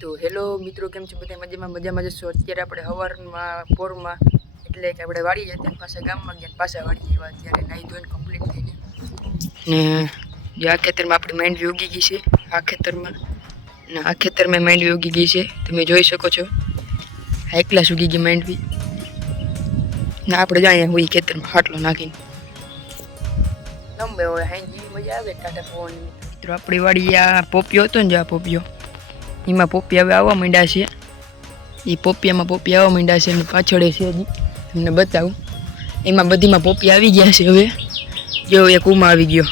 તો હેલો મિત્રો, કેમ છો બધા? મજામાં જશો. અત્યારે આપણે સવારમાં પોરમાં એટલે કે આપણે વાળી જતા પાછા ગામમાં ગયા, પાછા વાળી એવા અત્યારે નાહી ધોઈને કમ્પ્લીટ થઈને ને જે આ ખેતરમાં આપણી માંડવી ઉગી ગઈ છે. આ ખેતરમાં ને આ ખેતરમાં માંડવી ઉગી ગઈ છે, તમે જોઈ શકો છો. આ એકલા ઉગી ગઈ માંડવી ને આપણે જાય હોય ખેતરમાં હાટલો નાખીને લંબે હોય હાઈ જેવી મજા આવે ટાટા પવન. મિત્રો આપણી વાડી આ પોપિયો હતો ને, જે આ પોપિયો એમાં પોપી હવે આવવા માંડ્યા છે. એ પોપિયામાં પોપી આવવા માંડ્યા છે અને પાછળ છે હજી તમને બતાવું. એમાં બધીમાં પોપી આવી ગયા છે. હવે જો એક ઉમાં આવી ગયો,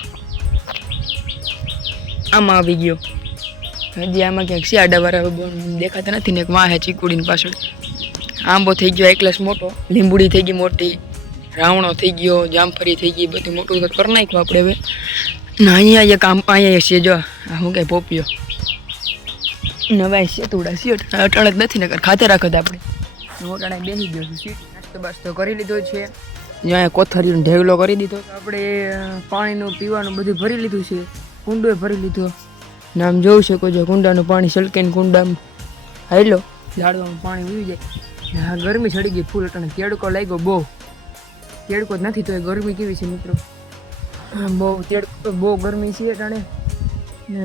આમાં આવી ગયો, હજી આમાં ક્યાંક છે આડાવાળા દેખાતા નથી ને. એક વાં હે ચીકુડીની પાછળ આંબો થઈ ગયો એકલાસ મોટો, લીંબુડી થઈ ગઈ મોટી, રાવણો થઈ ગયો, જામફળી થઈ ગઈ, બધું મોટું કરી નાખ્યું આપણે હવે. ને અહીંયા એક આમ અહીંયા છે, જો આ શું કાંઈ પોપિયો નવાય છે થોડા સીટ અટાણે જ નથી ને ખાતે રાખત આપણે અટાણે બેસી ગયો છું. સીટ નાસ્તો બાસ્તો કરી લીધો છે, જ્યાં કોથળીનો ઢેગલો કરી દીધો. આપણે પાણીનું પીવાનું બધું ભરી લીધું છે, કુંડોય ભરી લીધો ને આમ જોઈ શકો છો કુંડાનું પાણી સલકેને કુંડામાં હાલો ઝાડવામાં પાણી ઉડી જાય. હા ગરમી ચડી ગઈ ફૂલ અટાણે, તેડકો લાગ્યો બહુ. તેડકો જ નથી તો એ ગરમી કેવી છે મિત્રો, બહુ તેડકો બહુ ગરમી છે અટાણે.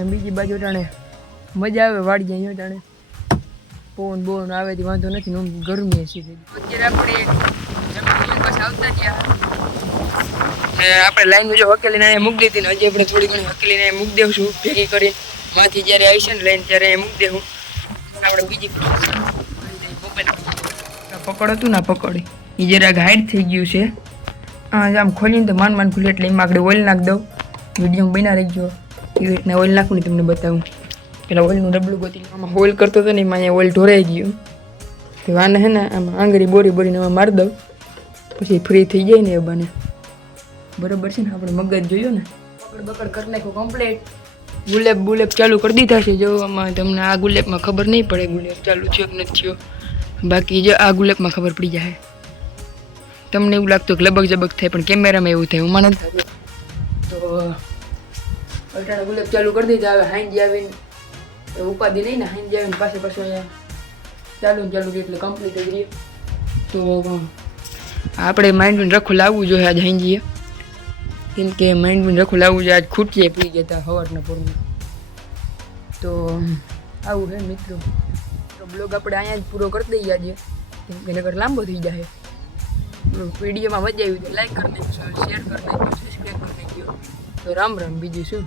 બીજી બાજુ અટાણે મજા આવે વાડી જાય જાણે પવન બોવન આવે તે વાંધો નથી ને ગરમી છે. અત્યારે આપણે પાસે આવતા ગયા ને આપણે લાઈન જો હકેલીને અહીંયા મૂકી દીધી ને હજી આપણે થોડી ઘણી હકેલીને મૂકી દેવું ભેગી કરી માંથી જ્યારે આવી છે ને લાઈન ત્યારે મૂકી દેવું. આપણે બીજી પકડ હતું ને પકડ એ જરાક હાઈટ થઈ ગયું છે. આમ ખોલીને તો માન ખુલે એટલે એમાં આપણે ઓઇલ નાખી દઉં. વિડીયો બના રહી ગયો એવી રીતના ઓઇલ નાખું ને તમને બતાવું. પેલા ઓઇલનું ડબલું ગોતી આમાં ઓઇલ કરતો હતો ને એમાં અહીંયા ઓઇલ ઢોરાઈ ગયું. તો આને હે ને આમાં આંગળી બોરીને આમાં મારી દઉં પછી ફ્રી થઈ જાય ને એ બને બરાબર છે ને. આપણે મગજ જોયો ને બકડ કરી નાખ્યું કમ્પ્લીટ. ગુલેબ ચાલુ કરી દીધા છે. જો આમાં તમને આ ગુલેબમાં ખબર નહીં પડે ગુલેબ ચાલુ થયો કે નથી થયો, બાકી જો આ ગુલેબમાં ખબર પડી જાય. તમને એવું લાગતું કે લબક જબક થાય પણ કેમેરામાં એવું થાય, હું મને નથી થતું. તો અટાણે ગુલેબ ચાલુ કરી દીધા. હવે હાંજી આવીને ઉપાધિ નહીં ને, હાંજી આવીને પાછું અહીંયા ચાલુ એટલે કમ્પ્લીટ જ રહી. તો આપણે માઇન્ડનું રખું લાવવું જોઈએ આજ હાંજીએ, કેમ કે માઇન્ડનું રખું લાવવું જોઈએ. આજ ખૂટીએ પી ગયા હતા સવારના પૂરમાં. તો આવું છે મિત્રો. તો બ્લોગ આપણે અહીંયા જ પૂરો કરી દઈએ આજે, કેમ કે નગર લાંબો થઈ જાય. વિડીયોમાં મજા આવી તો લાઈક કરી નાખજો, શેર કરી નાખજો, સબસ્ક્રાઈબ કરી નાખજો. તો રામ રામ, બીજું શું.